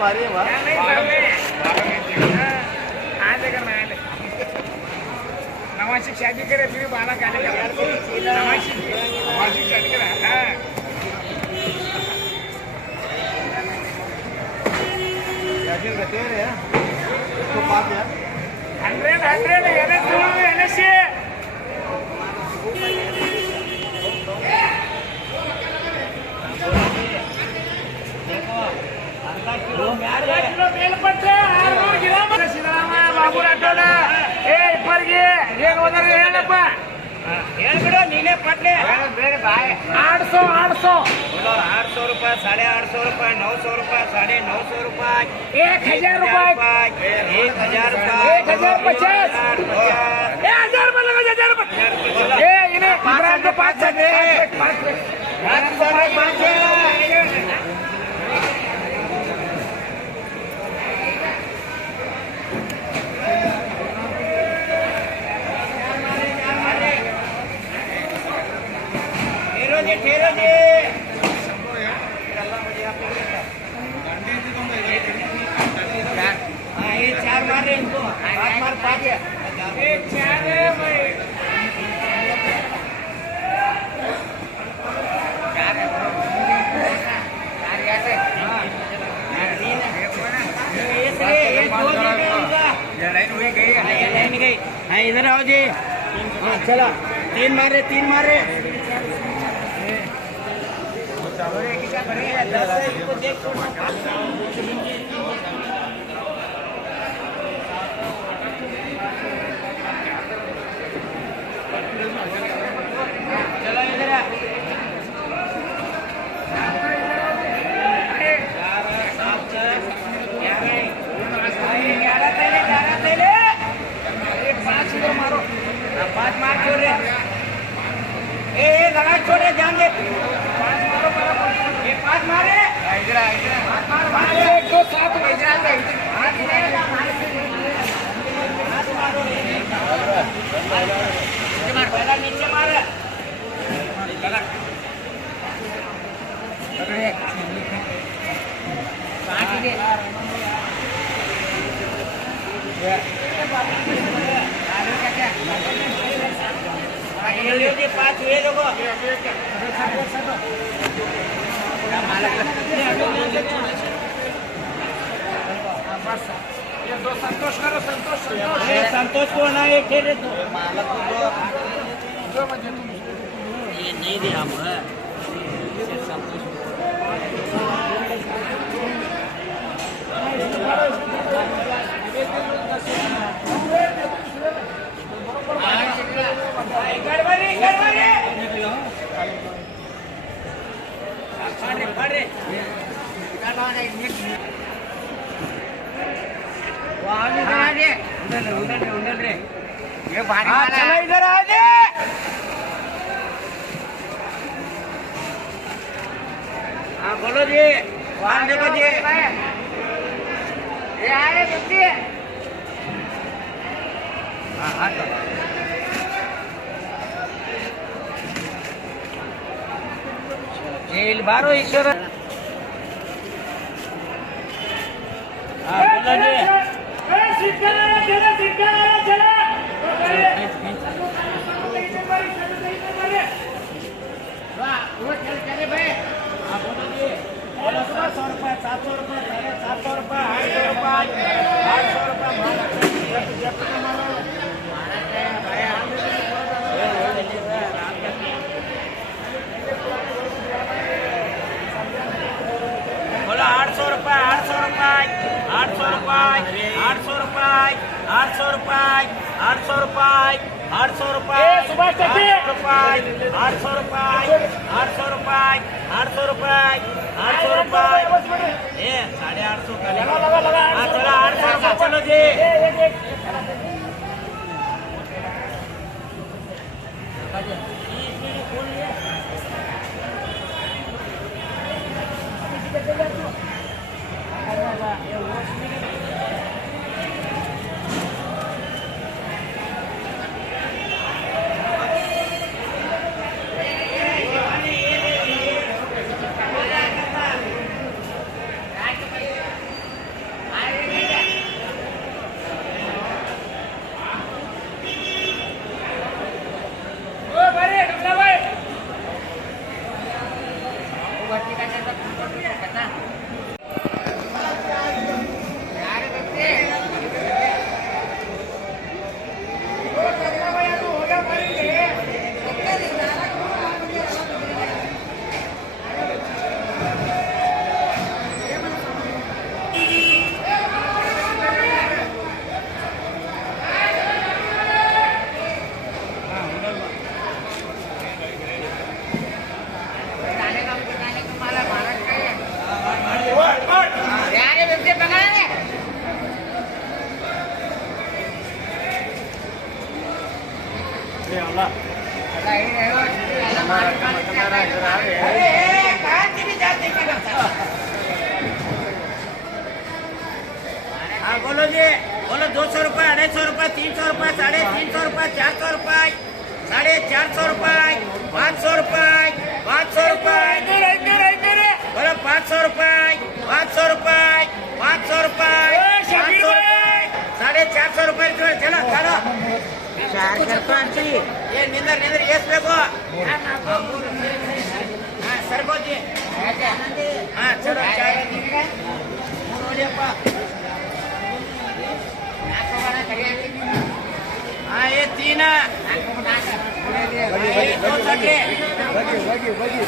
भारी आहे नवाशी शादी करे फिर बाला काले नवाशी शादी करा शादी करते हैं यार तो पास यार 100 एनएससी बाबू राठोडा नीले पटले 800 800 रुपये 850 रुपये 900 रुपये 950 रुपये 1000 रुपये 1000 रुपये 1050 1000 ठेरो दे ये 4 मार रहे इनको 5 है 4 है भाई 4 है 4 कैसे हां 3 है ये 2 दे उनका ये लाइन हुई गई हां इधर आओ जी हां चला 3 मार रहे चलो इधर मारो 5 मार छोड़ रहे लड़ाई छोड़े ध्यान दे 5 मारे इधर 1 2 7 पहला नीचे मार ये 5 ये लोगो संतोष को ना एक खेले तो ये नहीं दे हम ये भारी चला इधर आ दे हाँ बोलो जी वहां देखो जी ये आए व्यक्ति हाँ जेल बारो ईश्वर हाँ बोलो जी बोला 800 रुपये 800 रुपये 800 रुपये 800 रुपये 800 रुपये 800 रुपये 800 रुपये 800 रुपये 800 रुपये 800 रुपये 800 रुपये 850 चलो 800 रुपये चलो जी चला हाँ बोलो जी, बोलो 200 रुपये, 250 रुपये, 300 रुपये, 350 रुपये, 400 रुपये, 450 रुपये, 500 रुपये, 500 रुपये, बोलो 500 रुपये, 500 रुपये, 500 रुपये, 450 रुपये, चलो चलो ये निंदर निंदर यस देखो हाँ सरको जी हाँ चलो हाँ ये 3 बगी